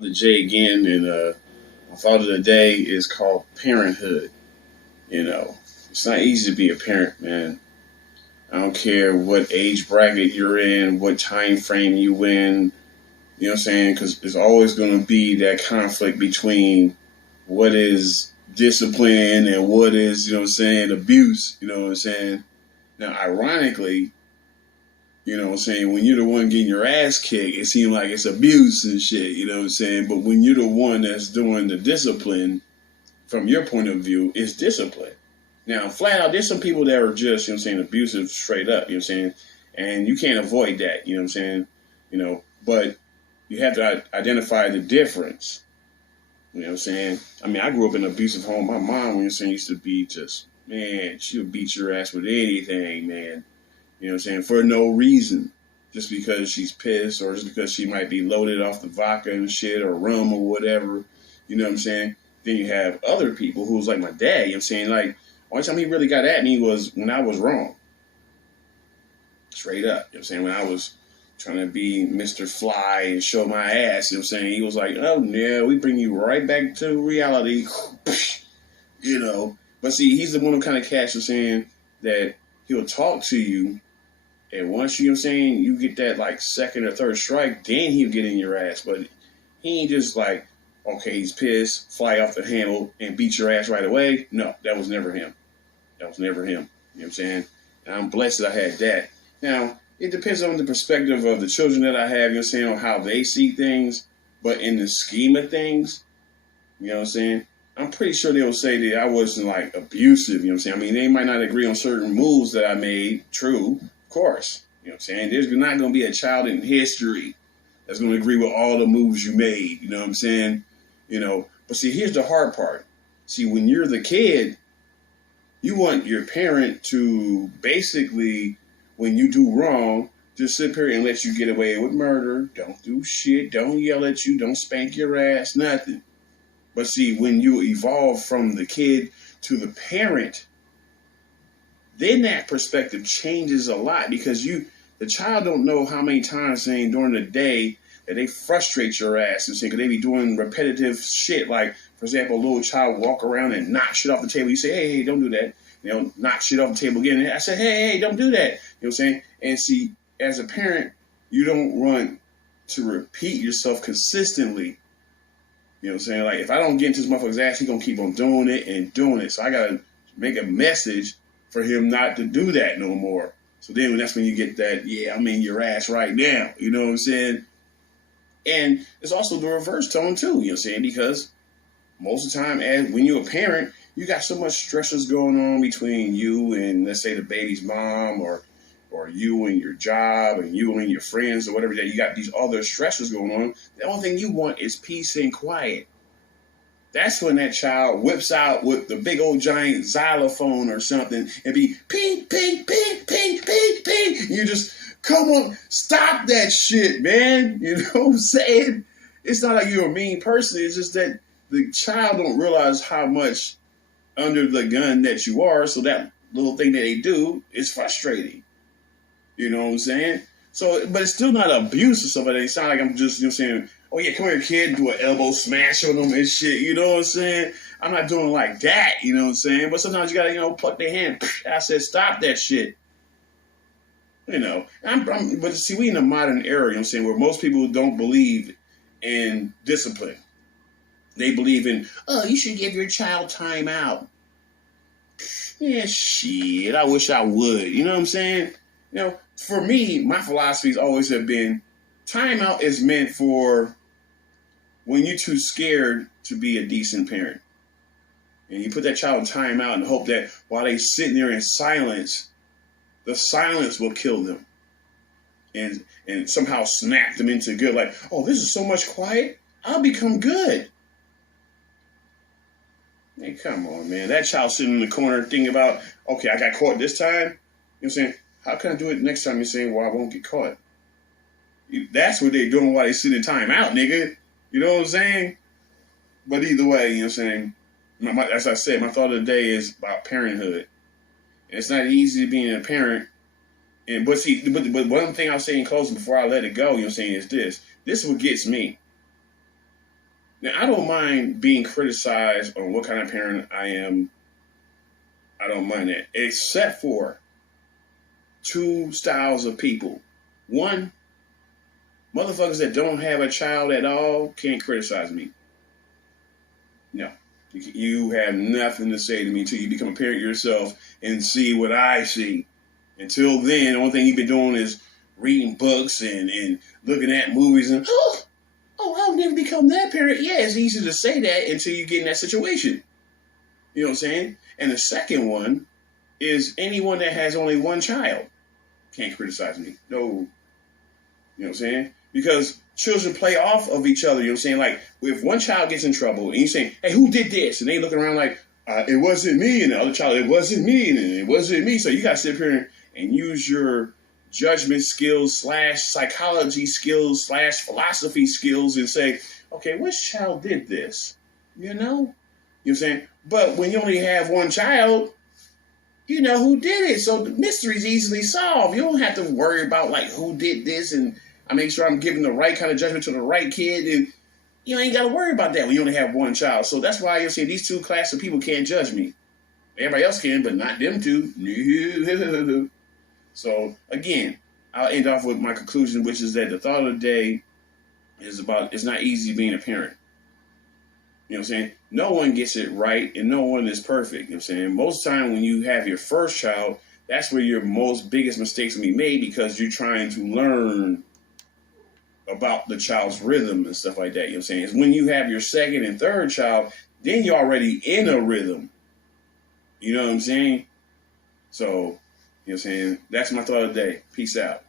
The J again, and my thought of the day is called parenthood. You know, it's not easy to be a parent, man. I don't care what age bracket you're in, what time frame you in. You know what I'm saying? Because there's always going to be that conflict between what is discipline and what is, you know what I'm saying, abuse. You know what I'm saying? Now, ironically, you know what I'm saying? When you're the one getting your ass kicked, it seems like it's abuse and shit. You know what I'm saying? But when you're the one that's doing the discipline, from your point of view, it's discipline. Now, flat out, there's some people that are just, you know what I'm saying, abusive straight up. You know what I'm saying? And you can't avoid that. You know what I'm saying? But you have to identify the difference. You know what I'm saying? I mean, I grew up in an abusive home. My mom, you know what I'm saying, used to be just, man, she would beat your ass with anything, man. You know what I'm saying? For no reason. Just because she's pissed or just because she might be loaded off the vodka and shit or rum or whatever. You know what I'm saying? Then you have other people who's like my dad, you know what I'm saying? Like, only time he really got at me was when I was wrong. Straight up. You know what I'm saying? When I was trying to be Mr. Fly and show my ass, you know what I'm saying? He was like, oh, yeah, we bring you right back to reality. You know? But see, he's the one who kind of catch you saying that he'll talk to you. And once, you know what I'm saying, you get that like second or third strike, then he'll get in your ass. But he ain't just like, okay, he's pissed, fly off the handle and beat your ass right away. No, that was never him. That was never him. You know what I'm saying? And I'm blessed that I had that. Now, it depends on the perspective of the children that I have, you know what I'm saying, on how they see things. But in the scheme of things, you know what I'm saying, I'm pretty sure they'll say that I wasn't like abusive, you know what I'm saying? I mean, they might not agree on certain moves that I made, true, of course. You know what I'm saying? There's not going to be a child in history that's going to agree with all the moves you made, you know what I'm saying? But see, here's the hard part. See, when you're the kid, you want your parent to basically, when you do wrong, just sit here and let you get away with murder. Don't do shit. Don't yell at you. Don't spank your ass. Nothing. But see, when you evolve from the kid to the parent, then that perspective changes a lot because the child don't know how many times saying during the day that they frustrate your ass and saying because they be doing repetitive shit. Like, for example, a little child walk around and knock shit off the table. You say, hey, don't do that. Knock shit off the table again. And I say, hey, don't do that. You know what I'm saying? And see, as a parent, you don't want to repeat yourself consistently. You know what I'm saying? Like, if I don't get into this motherfucker's ass, he's going to keep on doing it and doing it. So I got to make a message for him not to do that no more. So then that's when you get that, yeah, I'm in your ass right now. You know what I'm saying? And it's also the reverse tone too, you know what I'm saying? Because most of the time, when you're a parent, you got so much stressors going on between you and, let's say, the baby's mom or you and your job and you and your friends or whatever, that you got these other stressors going on. The only thing you want is peace and quiet. That's when that child whips out with the big old giant xylophone or something and be pink, pink, pink, pink, pink, pink. You just, come on, stop that shit, man. You know what I'm saying? It's not like you're a mean person. It's just that the child don't realize how much under the gun that you are. So that little thing that they do is frustrating. You know what I'm saying? So, but it's still not abuse or something. It sound like I'm just, you know what I'm saying, oh yeah, come here, kid, do an elbow smash on them and shit. You know what I'm saying? I'm not doing like that, you know what I'm saying? But sometimes you gotta, pluck their hand. I said, stop that shit. But see, we in a modern era, you know what I'm saying, where most people don't believe in discipline. They believe in, oh, you should give your child time out. Yeah, shit, I wish I would. You know what I'm saying? For me, my philosophies always have been timeout is meant for when you're too scared to be a decent parent. And you put that child in timeout and hope that while they sitting there in silence, the silence will kill them. And somehow snap them into good. Like, oh, this is so much quiet, I'll become good. Hey, come on, man. That child sitting in the corner thinking about, okay, I got caught this time. You know what I'm saying? How can I do it next time? You're saying, well, I won't get caught. That's what they're doing while they sit in time out, nigga. You know what I'm saying? But either way, you know what I'm saying? As I said, my thought of the day is about parenthood. And it's not easy being a parent. But one thing I'll say in closing before I let it go, you know what I'm saying, is this. This is what gets me. Now, I don't mind being criticized on what kind of parent I am. I don't mind that, except for two styles of people. One, motherfuckers that don't have a child at all can't criticize me. No. You have nothing to say to me until you become a parent yourself and see what I see. Until then, the only thing you've been doing is reading books and looking at movies and, oh, I'll never become that parent. Yeah, it's easy to say that until you get in that situation. You know what I'm saying? And the second one is anyone that has only one child can't criticize me. No. You know what I'm saying? Because children play off of each other. You know what I'm saying? Like, if one child gets in trouble and you say, hey, who did this? And they looking around like, it wasn't me. And the other child, it wasn't me. And it wasn't me. So you got to sit here and use your judgment skills / psychology skills / philosophy skills and say, okay, which child did this? You know? You know what I'm saying? But when you only have one child, you know who did it. So the mystery's easily solved. You don't have to worry about, like, who did this and I make sure I'm giving the right kind of judgment to the right kid. And you ain't got to worry about that when you only have one child. So that's why you're saying these two classes of people can't judge me. Everybody else can, but not them two. So, again, I'll end off with my conclusion, which is that the thought of the day is about it's not easy being a parent. You know what I'm saying? No one gets it right, and no one is perfect. You know what I'm saying? Most of the time when you have your first child, that's where your most biggest mistakes will be made because you're trying to learn about the child's rhythm and stuff like that. You know what I'm saying? It's when you have your second and third child, then you're already in a rhythm. You know what I'm saying? So, you know what I'm saying? That's my thought of the day. Peace out.